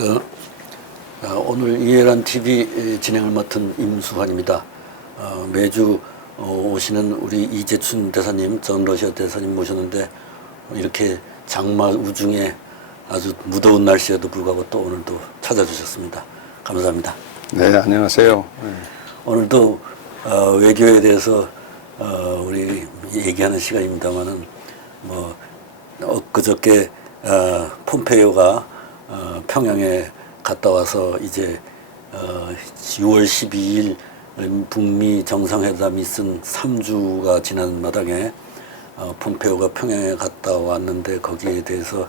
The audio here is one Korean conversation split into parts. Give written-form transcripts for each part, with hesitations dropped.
그 오늘 이해란 TV 진행을 맡은 임수환입니다. 매주 오시는 우리 이재춘 대사님, 전 러시아 대사님 모셨는데 이렇게 장마 우중에 아주 무더운 날씨에도 불구하고 또 오늘도 찾아주셨습니다. 감사합니다. 네, 안녕하세요. 오늘도 외교에 대해서 우리 얘기하는 시간입니다만은 뭐 그저께 폼페이오가 평양에 갔다 와서 이제 6월 12일 북미 정상회담이 있은 3주가 지난 마당에 폼페이오가 평양에 갔다 왔는데 거기에 대해서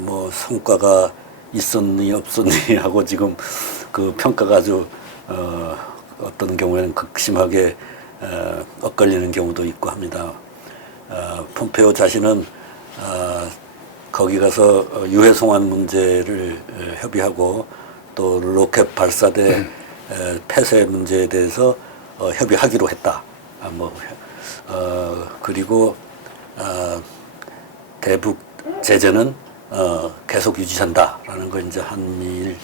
뭐 성과가 있었니 없었니 하고 지금 그 평가가 아주 어떤 경우에는 극심하게 엇갈리는 경우도 있고 합니다. 폼페이오 자신은 거기 가서 유해 송환 문제를 협의하고 또 로켓 발사대 폐쇄 문제에 대해서 협의하기로 했다. 그리고 대북 제재는 계속 유지한다라는 걸 이제 한미일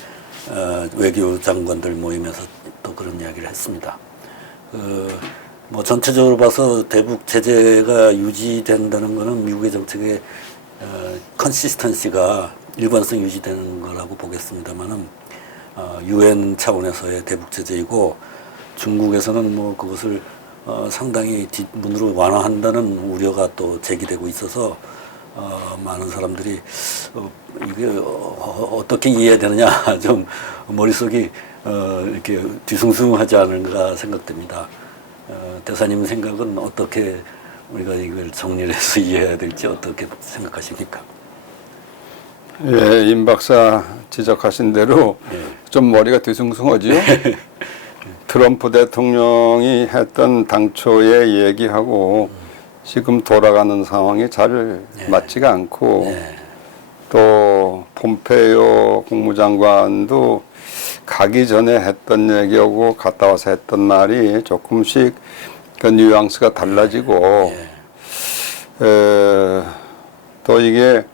외교 장관들 모임에서 또 그런 이야기를 했습니다. 뭐 전체적으로 봐서 대북 제재가 유지된다는 것은 미국의 정책의 컨시스턴시가 일관성 유지되는 거라고 보겠습니다만은 UN 차원에서의 대북 제재이고 중국에서는 뭐 그것을 상당히 뒷문으로 완화한다는 우려가 또 제기되고 있어서 많은 사람들이 이게 어떻게 이해해야 되느냐 좀 머릿속이 이렇게 뒤숭숭하지 않은가 생각됩니다. 대사님 생각은 어떻게 우리가 이걸 정리를 해서 이해해야 될지 어떻게 생각하십니까? 예, 임 박사 지적하신 대로 좀 머리가 뒤숭숭하지요. 트럼프 대통령이 했던 당초의 얘기하고 지금 돌아가는 상황이 잘 맞지가 않고 또 폼페이오 국무장관도 가기 전에 했던 얘기하고 갔다 와서 했던 말이 조금씩 그 뉘앙스가 달라지고 또 이게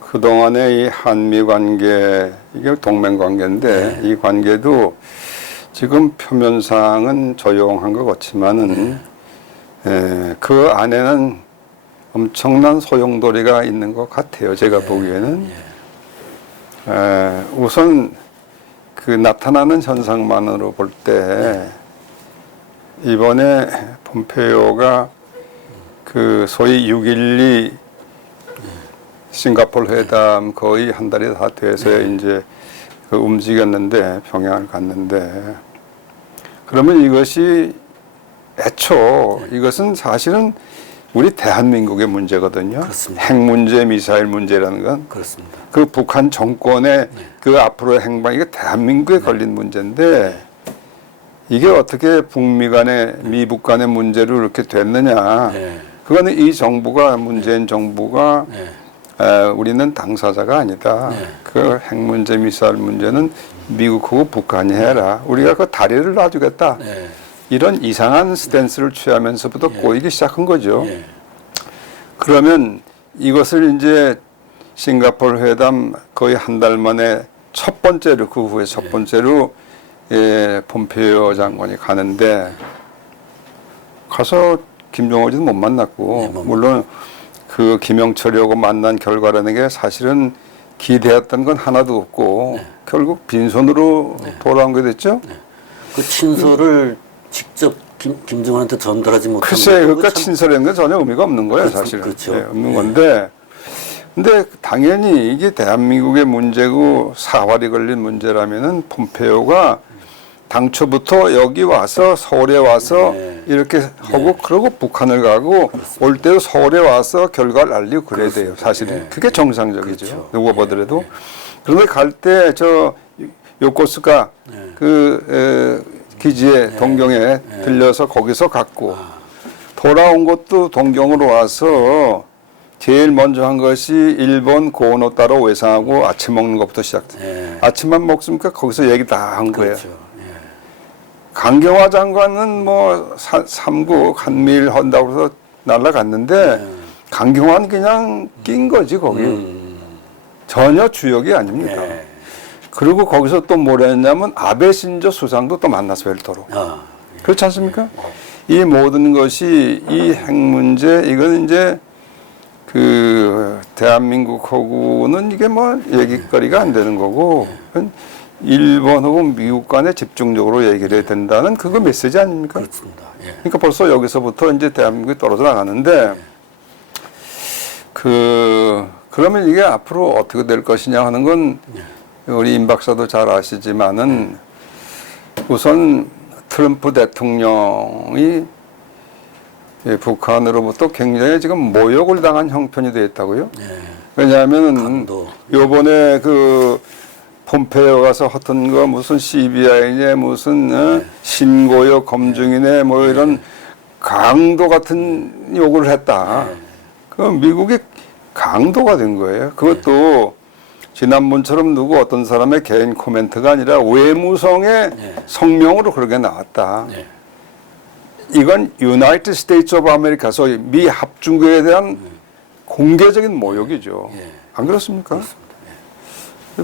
그동안의 이 한미 관계 이게 동맹 관계인데 이 관계도 지금 표면상은 조용한 것 같지만은 그 안에는 엄청난 소용돌이가 있는 것 같아요. 제가 보기에는 우선 그 나타나는 현상만으로 볼 때 이번에 폼페이오가 그 소위 6.12 싱가포르 회담 거의 한 달이 다 돼서 이제 그 움직였는데 평양을 갔는데 그러면 이것이 애초 이것은 사실은 우리 대한민국의 문제거든요. 그렇습니다. 핵 문제, 미사일 문제라는 건 그렇습니다. 그 북한 정권의 그 앞으로의 행방 이게 대한민국에 걸린 문제인데 이게 어떻게 북미 간의 미북 간의 문제로 이렇게 됐느냐. 그거는 이 정부가 문재인 정부가 우리는 당사자가 아니다. 그 핵 문제, 미사일 문제는 미국하고 북한이 해라. 우리가 그 다리를 놔주겠다. 이런 이상한 스탠스를 취하면서부터 꼬이기 시작한 거죠. 그러면 이것을 이제 싱가포르 회담 거의 한 달 만에 첫 번째로 그 후에 첫 번째로 폼페이오 장관이 가는데 가서 김정은이도 못 만났고 물론 그 김영철이하고 만난 결과라는 게 사실은 기대했던 건 하나도 없고 결국 빈손으로 돌아온 게 됐죠. 그 친서를 직접 김정은한테 전달하지 못한 글쎄, 그러니까 친서라는 건 전혀 의미가 없는 거예요, 사실은. 그렇죠. 없는 건데. 근데 당연히 이게 대한민국의 문제고 사활이 걸린 문제라면은 폼페이오가 당초부터 여기 와서 서울에 와서 이렇게 하고 그러고 북한을 가고 올 때도 서울에 와서 결과를 알리고 그래야 돼요, 사실은. 그게 정상적이죠. 그렇죠. 누가 보더라도. 그런데 갈 때 저 요코스카 그 기지에 동경에 들려서 거기서 갔고 돌아온 것도 동경으로 와서 제일 먼저 한 것이 일본 고노 따로 외상하고 아침 먹는 것부터 시작돼. 아침만 먹습니까? 거기서 얘기 다 한 거예요. 그렇죠. 강경화 장관은 뭐 3국 한미일 한다고 해서 날아갔는데 강경화는 그냥 낀 거지 거기. 전혀 주역이 아닙니다. 그리고 거기서 또 뭘 했냐면 아베 신조 수상도 또 만나서 별도로. 그렇지 않습니까? 이 모든 것이 이 핵 문제 이건 이제 그 대한민국하고는 이게 뭐 얘기거리가 안 되는 거고 일본하고 미국 간에 집중적으로 얘기를 해야 된다는 그거 메시지 아닙니까? 그렇습니다. 예. 그러니까 벌써 여기서부터 이제 대한민국이 떨어져 나가는데 그러면 이게 앞으로 어떻게 될 것이냐 하는 건 우리 임 박사도 잘 아시지만은 우선 트럼프 대통령이 북한으로부터 굉장히 지금 모욕을 당한 형편이 되어 있다고요. 왜냐하면 요번에 그 폼페이오 가서 하던 거 무슨 CBI냐 무슨 신고요 검증이네 뭐 이런 강도 같은 욕을 했다. 그 미국이 강도가 된 거예요. 그것도 지난번처럼 누구 어떤 사람의 개인 코멘트가 아니라 외무성의 성명으로 그렇게 나왔다. 이건 유나이티드 스테이츠 오브 아메리카 소위 미 합중국에 대한 공개적인 모욕이죠. 안 그렇습니까?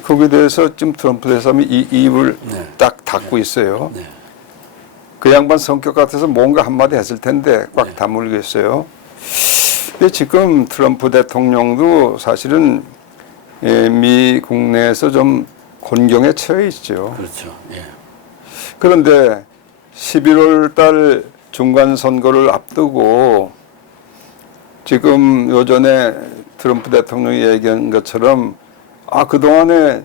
거기에 대해서 지금 트럼프 대사님이 이 입을 딱 닫고 있어요. 그 양반 성격 같아서 뭔가 한마디 했을 텐데 꽉 다물고 있어요. 근데 지금 트럼프 대통령도 사실은 미 국내에서 좀 곤경에 처해 있죠. 그렇죠. 예. 그런데 11월 달 중간 선거를 앞두고 지금 요전에 트럼프 대통령이 얘기한 것처럼 그동안에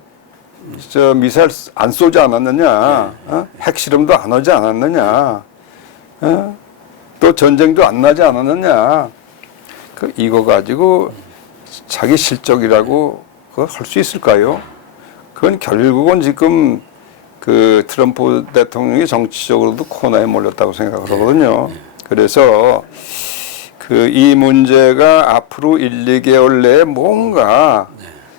저 미사일 안 쏘지 않았느냐, 핵실험도 안 하지 않았느냐, 또 전쟁도 안 나지 않았느냐, 이거 가지고 자기 실적이라고 그걸 할 수 있을까요? 그건 결국은 지금 그 트럼프 대통령이 정치적으로도 코너에 몰렸다고 생각을 하거든요. 그래서 이 문제가 앞으로 1, 2개월 내에 뭔가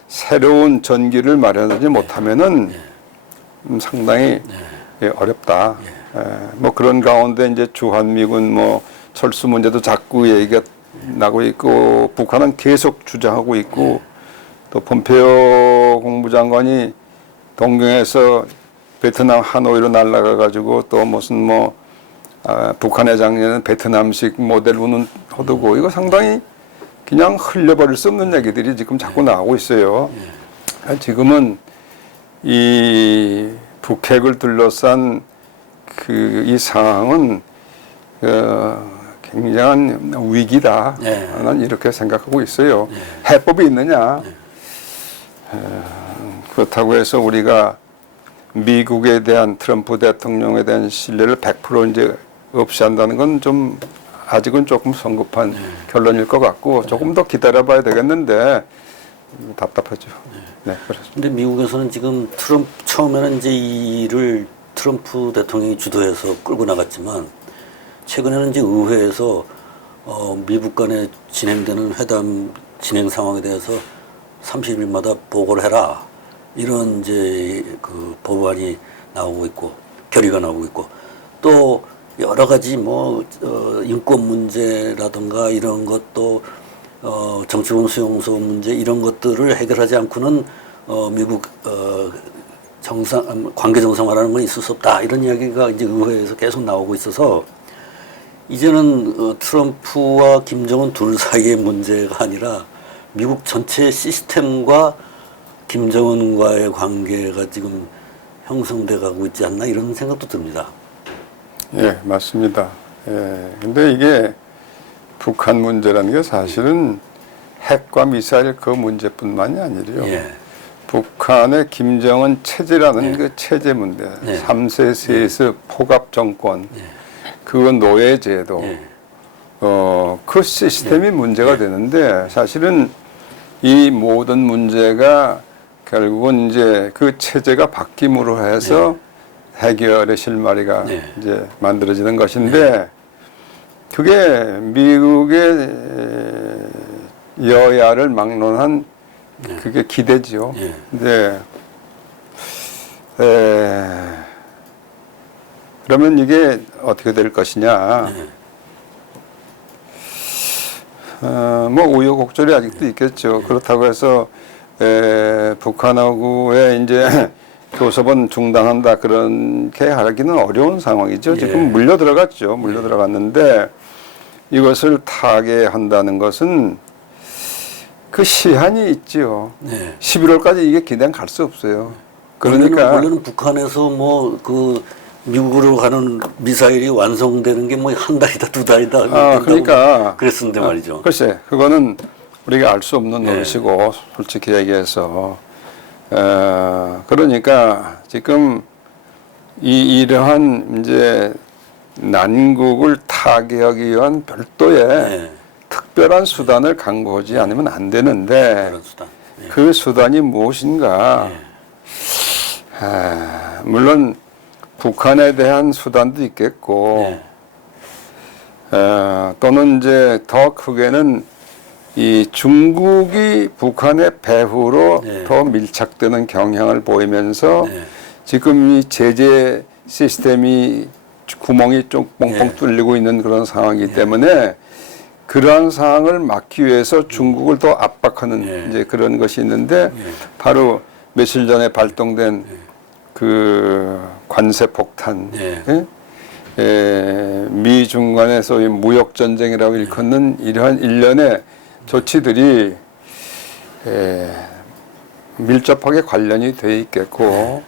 새로운 전기를 마련하지 못하면은 상당히 어렵다. 뭐 그런 가운데 이제 주한미군 뭐 철수 문제도 자꾸 얘기가 나고 있고 북한은 계속 주장하고 있고 또 폼페이오 국무장관이 동경에서 베트남 하노이로 날아가 가지고 또 무슨 북한의 작년에는 베트남식 모델 우는 호두고 이거 상당히 그냥 흘려버릴 수 없는 얘기들이 지금 자꾸 나오고 있어요. 지금은 이 북핵을 둘러싼 이 상황은 굉장한 위기다. 나는 이렇게 생각하고 있어요. 해법이 있느냐? 그렇다고 해서 우리가 미국에 대한 트럼프 대통령에 대한 신뢰를 100% 이제 없이 한다는 건 좀 아직은 조금 성급한 결론일 것 같고 조금 더 기다려봐야 되겠는데 답답하죠. 네, 그렇습니다. 근데 미국에서는 지금 처음에는 이제 이를 트럼프 대통령이 주도해서 끌고 나갔지만 최근에는 이제 의회에서 미국 간에 진행되는 회담 진행 상황에 대해서 30일마다 보고를 해라. 이런 이제 그 법안이 나오고 있고 결의가 나오고 있고 또 여러 가지 인권 문제라든가 이런 것도 정치범 수용소 문제 이런 것들을 해결하지 않고는 미국 관계 정상화라는 건 있을 수 없다 이런 이야기가 이제 의회에서 계속 나오고 있어서 이제는 트럼프와 김정은 둘 사이의 문제가 아니라 미국 전체 시스템과 김정은과의 관계가 지금 형성돼 가고 있지 않나 이런 생각도 듭니다. 예, 맞습니다. 예, 근데 이게 북한 문제라는 게 사실은 핵과 미사일 그 문제뿐만이 아니래요. 북한의 김정은 체제라는 그 체제 문제, 3세 세습 포갑 정권, 그 노예제도, 그 시스템이 문제가 되는데 사실은 이 모든 문제가 결국은 이제 그 체제가 바뀜으로 해서 해결의 실마리가 이제 만들어지는 것인데 그게 미국의 여야를 막론한 그게 기대죠. 근데 그러면 이게 어떻게 될 것이냐? 뭐 우여곡절이 아직도 있겠죠. 그렇다고 해서 북한하고의 이제 교섭은 중단한다 그렇게 하기는 어려운 상황이죠. 지금 물려 들어갔죠. 물려 들어갔는데 이것을 타개한다는 것은 그 시한이 있죠. 11월까지 이게 그냥 갈 수 없어요. 그러니까 원래는 북한에서 뭐 그 미국으로 가는 미사일이 완성되는 게 뭐 한 달이다 두 달이다 그러니까 그랬었는데 말이죠. 글쎄 그거는 우리가 알 수 없는 노릇이고 솔직히 얘기해서 그러니까 지금 이러한 이제 난국을 타개하기 위한 별도의 특별한 수단을 강구하지 않으면 안 되는데 그런 수단. 그 수단이 무엇인가? 물론 북한에 대한 수단도 있겠고 또는 이제 더 크게는 이 중국이 북한의 배후로 더 밀착되는 경향을 보이면서 지금 이 제재 시스템이 구멍이 좀 뻥뻥 뚫리고 있는 그런 상황이기 때문에 그러한 상황을 막기 위해서 중국을 더 압박하는 이제 그런 것이 있는데 바로 며칠 전에 발동된 그 관세 폭탄, 미중 간의 소위 무역 전쟁이라고 일컫는 이러한 일련의 조치들이 밀접하게 관련이 돼 있겠고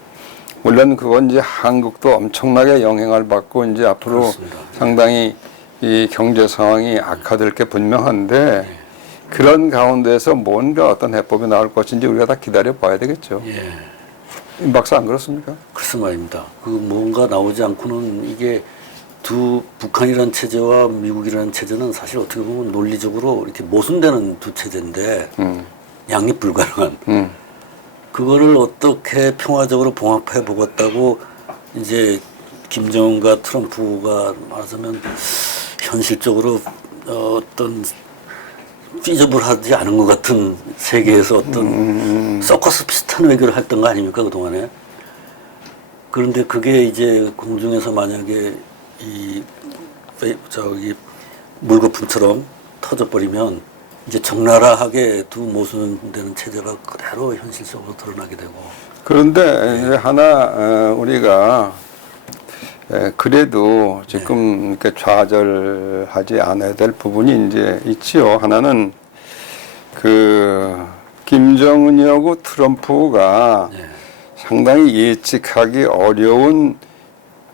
물론 그건 이제 한국도 엄청나게 영향을 받고 이제 앞으로 그렇습니다. 상당히 이 경제 상황이 악화될 게 분명한데 그런 가운데서 뭔가 어떤 해법이 나올 것인지 우리가 다 기다려 봐야 되겠죠. 임 박사 안 그렇습니까? 글쎄 말입니다. 그 뭔가 나오지 않고는 이게 두 북한이라는 체제와 미국이라는 체제는 사실 어떻게 보면 논리적으로 이렇게 모순되는 두 체제인데 양립 불가능한 그거를 어떻게 평화적으로 봉합해 보겠다고 이제 김정은과 트럼프가 말하자면 현실적으로 어떤 피저블하지 않은 것 같은 세계에서 어떤 서커스 비슷한 외교를 했던 거 아닙니까 그동안에. 그런데 그게 이제 공중에서 만약에 저기 물거품처럼 터져버리면 이제 적나라하게 두 모순되는 체제가 그대로 현실적으로 드러나게 되고. 그런데 이제 하나 우리가 그래도 지금 이렇게 좌절하지 않아야 될 부분이 이제 있지요. 하나는 그 김정은이하고 트럼프가 상당히 예측하기 어려운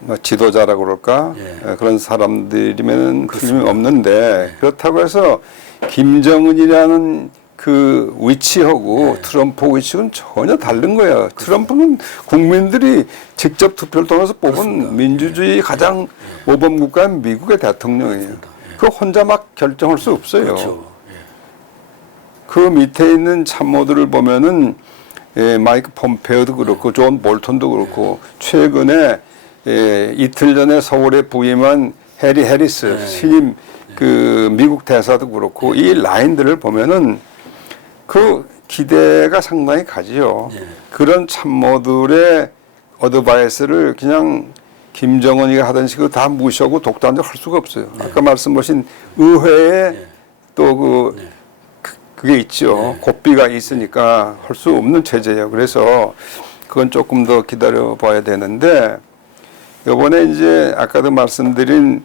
뭐 지도자라고 그럴까 그런 사람들이면 틀림이 없는데 그렇다고 해서 김정은이라는 그 위치하고 트럼프 위치는 전혀 다른 거예요. 트럼프는 국민들이 직접 투표를 통해서 뽑은 그렇습니다. 민주주의 가장 모범 국가인 미국의 대통령이에요. 그 혼자 막 결정할 수 없어요. 그렇죠. 그 밑에 있는 참모들을 보면은 마이크 폼페오도 그렇고 존 볼턴도 그렇고 최근에 이틀 전에 서울에 부임한 해리 해리스 신임 그 미국 대사도 그렇고 이 라인들을 보면은 그 기대가 상당히 가지요. 그런 참모들의 어드바이스를 그냥 김정은이가 하던 식으로 다 무시하고 독단적 할 수가 없어요. 아까 말씀하신 의회에 또 그게 있죠. 고삐가 있으니까 할 수 없는 체제예요. 그래서 그건 조금 더 기다려 봐야 되는데 이번에 이제 아까도 말씀드린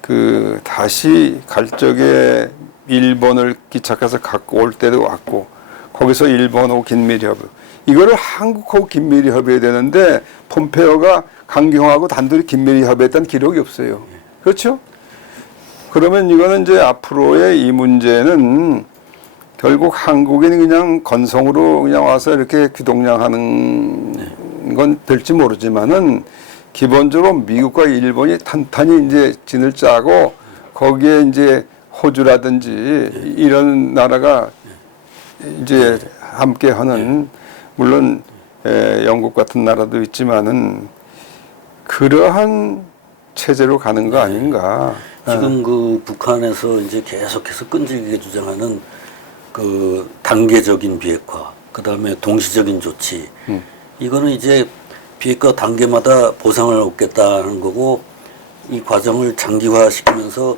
그 다시 갈 적에 일본을 기착해서 갖고 올 때도 왔고 거기서 일본하고 긴밀히 협의 이거를 한국하고 긴밀히 협의해야 되는데 폼페오가 강경하고 단둘이 긴밀히 협의했다는 기록이 없어요. 그렇죠? 그러면 이거는 이제 앞으로의 이 문제는 결국 한국인이 그냥 건성으로 그냥 와서 이렇게 귀동냥하는 건 될지 모르지만은 기본적으로 미국과 일본이 탄탄히 이제 진을 짜고 거기에 이제 호주라든지 이런 나라가 이제 함께 하는 물론 영국 같은 나라도 있지만은 그러한 체제로 가는 거 아닌가. 지금 그 북한에서 이제 계속해서 끈질기게 주장하는 그 단계적인 비핵화, 그 다음에 동시적인 조치, 이거는 이제 비핵화 단계마다 보상을 얻겠다는 거고 이 과정을 장기화시키면서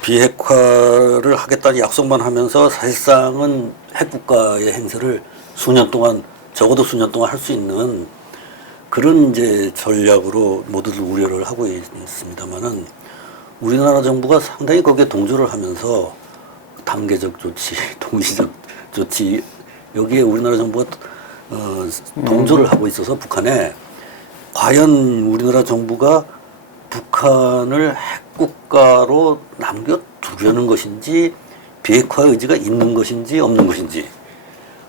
비핵화를 하겠다는 약속만 하면서 사실상은 핵국가의 행세를 수년 동안 적어도 수년 동안 할 수 있는 그런 이제 전략으로 모두들 우려를 하고 있습니다만은 우리나라 정부가 상당히 거기에 동조를 하면서 단계적 조치, 동시적 조치 여기에 우리나라 정부가 동조를 하고 있어서 북한에 과연 우리나라 정부가 북한을 핵국가로 남겨두려는 것인지 비핵화 의지가 있는 것인지 없는 것인지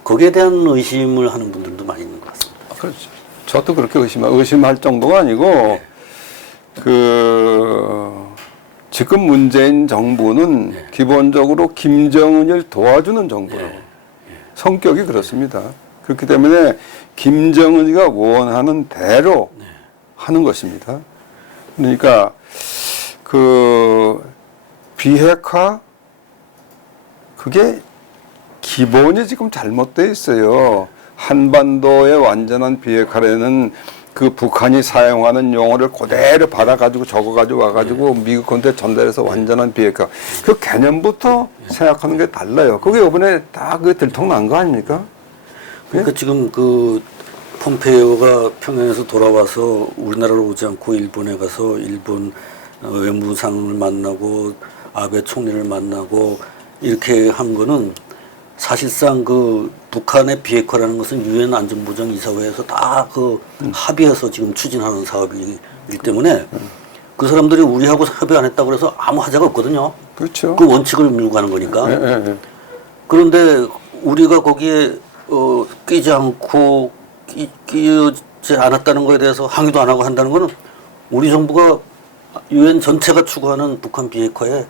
거기에 대한 의심을 하는 분들도 많이 있는 것 같습니다. 그렇죠. 저도 그렇게 의심할 정도가 아니고 지금 문재인 정부는 기본적으로 김정은을 도와주는 정부라고 성격이 그렇습니다. 그렇기 때문에 김정은이가 원하는 대로 하는 것입니다. 그러니까 비핵화 그게 기본이 지금 잘못되어 있어요. 한반도의 완전한 비핵화라는 그 북한이 사용하는 용어를 그대로 받아가지고 적어가지고 와가지고 미국한테 전달해서 완전한 비핵화. 그 개념부터 생각하는 게 달라요. 그게 이번에 다 그 들통난 거 아닙니까? 그러니까 지금 그 폼페이오가 평양에서 돌아와서 우리나라로 오지 않고 일본에 가서 일본 외무상을 만나고 아베 총리를 만나고 이렇게 한 거는 사실상 그 북한의 비핵화라는 것은 유엔 안전보障이사회에서 다 합의해서 지금 추진하는 사업이기 때문에 그 사람들이 우리하고 협의 안 했다고 그래서 아무 하자가 없거든요. 그렇죠. 그 원칙을 밀고 가는 거니까. 그런데 우리가 거기에 끼지 않고 끼지 않았다는 거에 대해서 항의도 안 하고 한다는 거는 우리 정부가 유엔 전체가 추구하는 북한 비핵화에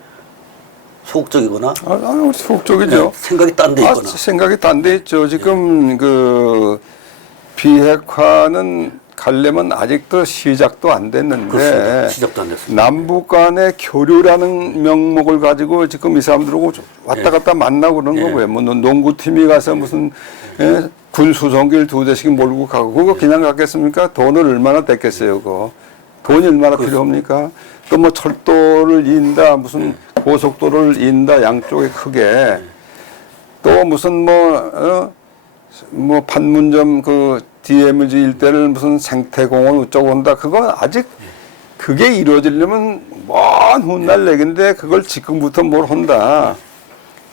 소극적이거나 소극적이죠. 생각이 딴 데 있거나 생각이 딴 데 있죠. 지금 그 비핵화는 가려면 아직도 시작도 안 됐는데 그렇습니다. 시작도 안 됐습니다. 남북 간의 교류라는 명목을 가지고 지금 이 사람들하고 왔다 갔다 만나고 그러는 거 왜? 뭐 농구팀이 가서 무슨 군 수송기를 2대씩 몰고 가고 그거 그냥 갔겠습니까? 돈을 얼마나 댔겠어요, 그거. 돈이 얼마나 필요합니까? 또 뭐 철도를 인다, 무슨 고속도로를 인다, 양쪽에 크게. 또 무슨 뭐 판문점 그 DMZ 일대를 무슨 생태공원 어쩌고 한다. 그건 아직 그게 이루어지려면 먼 훗날 얘기인데 그걸 지금부터 뭘 한다.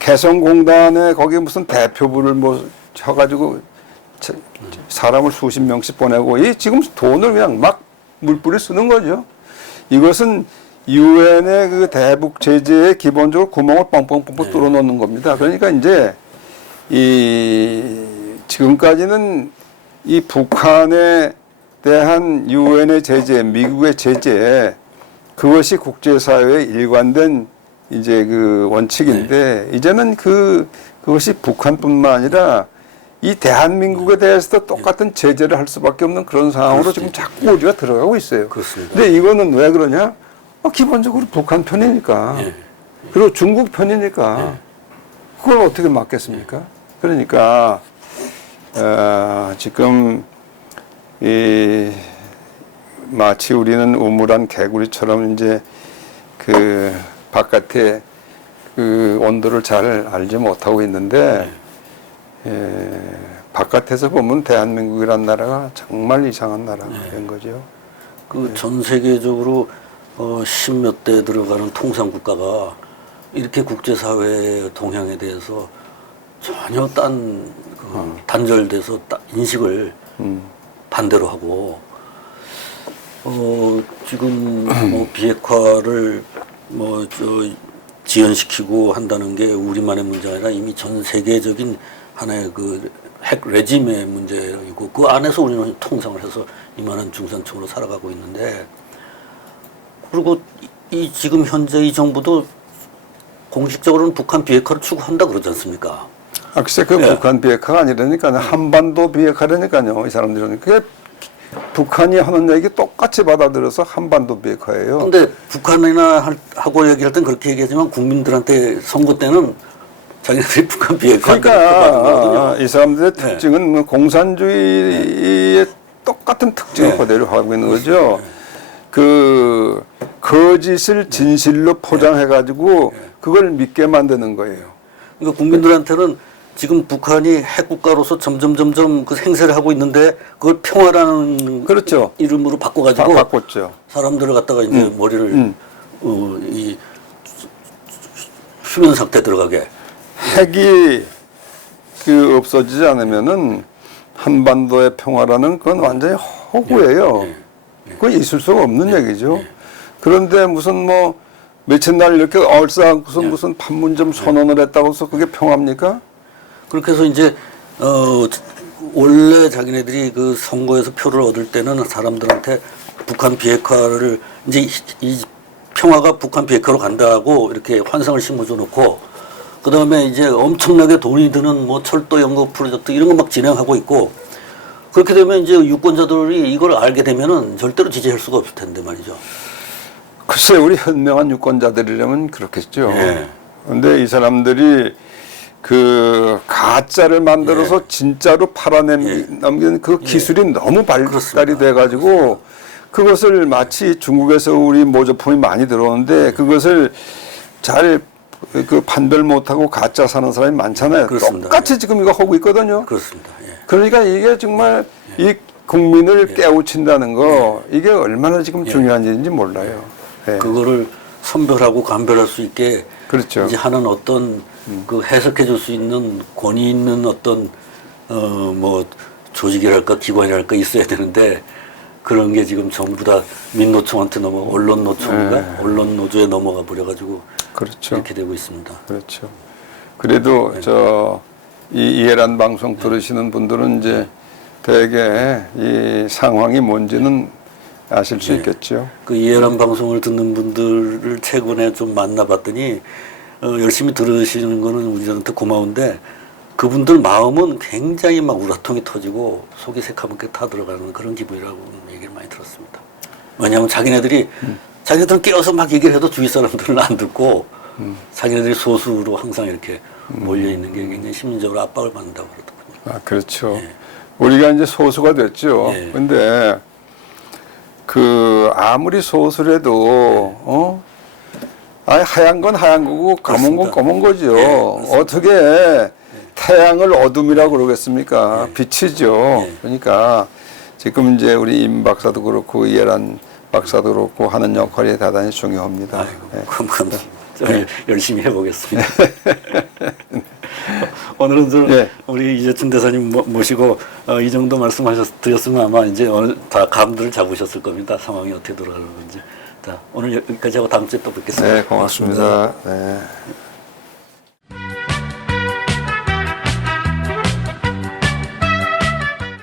개성공단에 거기 무슨 대표부를 뭐 쳐가지고 사람을 수십 명씩 보내고 이 지금 돈을 그냥 막 물뿌리 쓰는 거죠. 이것은 유엔의 그 대북 제재에 기본적으로 구멍을 뻥뻥뻥뻥 뚫어놓는 겁니다. 그러니까 이제 지금까지는 이 북한에 대한 유엔의 제재, 미국의 제재 그것이 국제사회의 일관된 이제 그 원칙인데 이제는 그것이 북한뿐만 아니라 이 대한민국에 대해서도 똑같은 제재를 할 수밖에 없는 그런 상황으로 지금 자꾸 우리가 들어가고 있어요. 그렇습니다. 근데 이거는 왜 그러냐? 기본적으로 북한 편이니까. 그리고 중국 편이니까. 그걸 어떻게 막겠습니까? 그러니까, 지금, 마치 우리는 우물안 개구리처럼 이제 그 바깥에 그 온도를 잘 알지 못하고 있는데, 바깥에서 보면 대한민국이란 나라가 정말 이상한 나라가 된 거죠. 그 전 세계적으로 10몇 대 들어가는 통상 국가가 이렇게 국제사회의 동향에 대해서 전혀 단절돼서 인식을 반대로 하고 지금 뭐 비핵화를 지연시키고 한다는 게 우리만의 문제가 아니라 이미 전 세계적인 하나의 그 핵 레짐의 문제이고 그 안에서 우리는 통상을 해서 이만한 중산층으로 살아가고 있는데 그리고 이 지금 현재 이 정부도 공식적으로는 북한 비핵화를 추구한다 그러지 않습니까? 글쎄 북한 비핵화가 아니라니까요. 한반도 비핵화라니까요. 이 사람들은 그게 북한이 하는 얘기 똑같이 받아들여서 한반도 비핵화예요. 근데 북한이나 하고 얘기할 땐 그렇게 얘기하지만 국민들한테 선거 때는 자기네들이 북한 비핵화 그러니까 이 사람들의 특징은 뭐 공산주의의 똑같은 특징을 그대로 하고 있는 거죠. 그 거짓을 진실로 포장해가지고 그걸 믿게 만드는 거예요. 그러니까 국민들한테는 지금 북한이 핵국가로서 점점 그 행세를 하고 있는데 그걸 평화라는 그렇죠. 이름으로 바꿔가지고 바꿨죠. 사람들을 갖다가 이제 머리를 이 휴면 상태 들어가게. 핵이 그 없어지지 않으면은 한반도의 평화라는 건 완전히 허구예요. 그건 있을 수가 없는 얘기죠. 그런데 무슨 뭐 며칠 날 이렇게 얼싸안고서 무슨 판문점 선언을 했다고 해서 그게 평화입니까? 그렇게 해서 이제 원래 자기네들이 그 선거에서 표를 얻을 때는 사람들한테 북한 비핵화를 이제 이 평화가 북한 비핵화로 간다고 이렇게 환상을 심어줘 놓고 그 다음에 이제 엄청나게 돈이 드는 뭐 철도 연구 프로젝트 이런 거 막 진행하고 있고 그렇게 되면 이제 유권자들이 이걸 알게 되면은 절대로 지지할 수가 없을 텐데 말이죠. 글쎄 우리 현명한 유권자들이라면 그렇겠죠. 그런데 이 사람들이 그 가짜를 만들어서 진짜로 팔아넘기는 그 기술이 너무 발달이 돼가지고 그것을 마치 중국에서 우리 모조품이 많이 들어오는데 그것을 잘 그 판별 못하고 가짜 사는 사람이 많잖아요. 그렇습니다. 똑같이 지금 이거 하고 있거든요. 그렇습니다. 그러니까 이게 정말 이 국민을 깨우친다는 거 이게 얼마나 지금 중요한 일인지 몰라요. 그거를 선별하고 감별할 수 있게 그렇죠. 이제 하는 어떤 그 해석해 줄 수 있는 권위 있는 어떤 뭐 조직이랄까 기관이랄까 있어야 되는데 그런 게 지금 전부 다 민노총한테 언론노총인가 언론노조에 넘어가 버려가지고 그렇죠. 이렇게 되고 있습니다. 그렇죠. 그래도 이 이해란 방송 들으시는 분들은 이제 대개 이 상황이 뭔지는 아실 수 있겠죠. 그 이해란 방송을 듣는 분들을 최근에 좀 만나봤더니 열심히 들으시는 거는 우리한테 고마운데 그분들 마음은 굉장히 막 우라통이 터지고 속이 새카맣게 타들어가는 그런 기분이라고 얘기를 많이 들었습니다. 왜냐하면 자기네들은 깨어서 막 얘기를 해도 주위 사람들은 안 듣고 자기네들이 소수로 항상 이렇게 몰려있는 게 굉장히 심리적으로 압박을 받는다고 그러더군요. 아, 그렇죠. 우리가 이제 소수가 됐죠. 근데 그 아무리 소수라도 하얀 건 하얀 거고 검은 건 검은 거죠. 어떻게 태양을 어둠이라고 그러겠습니까? 빛이죠. 그러니까 지금 이제 우리 임 박사도 그렇고 이해란 박사도 그렇고 하는 역할이 대단히 중요합니다. 그럼 열심히 해보겠습니다. 오늘은 우리 이재춘 대사님 모시고 이 정도 말씀드렸으면 아마 이제 오늘 다 감들을 잡으셨을 겁니다. 상황이 어떻게 돌아가는 건지. 자, 오늘 여기까지 하고 다음 주에 또 뵙겠습니다. 네, 고맙습니다. 네.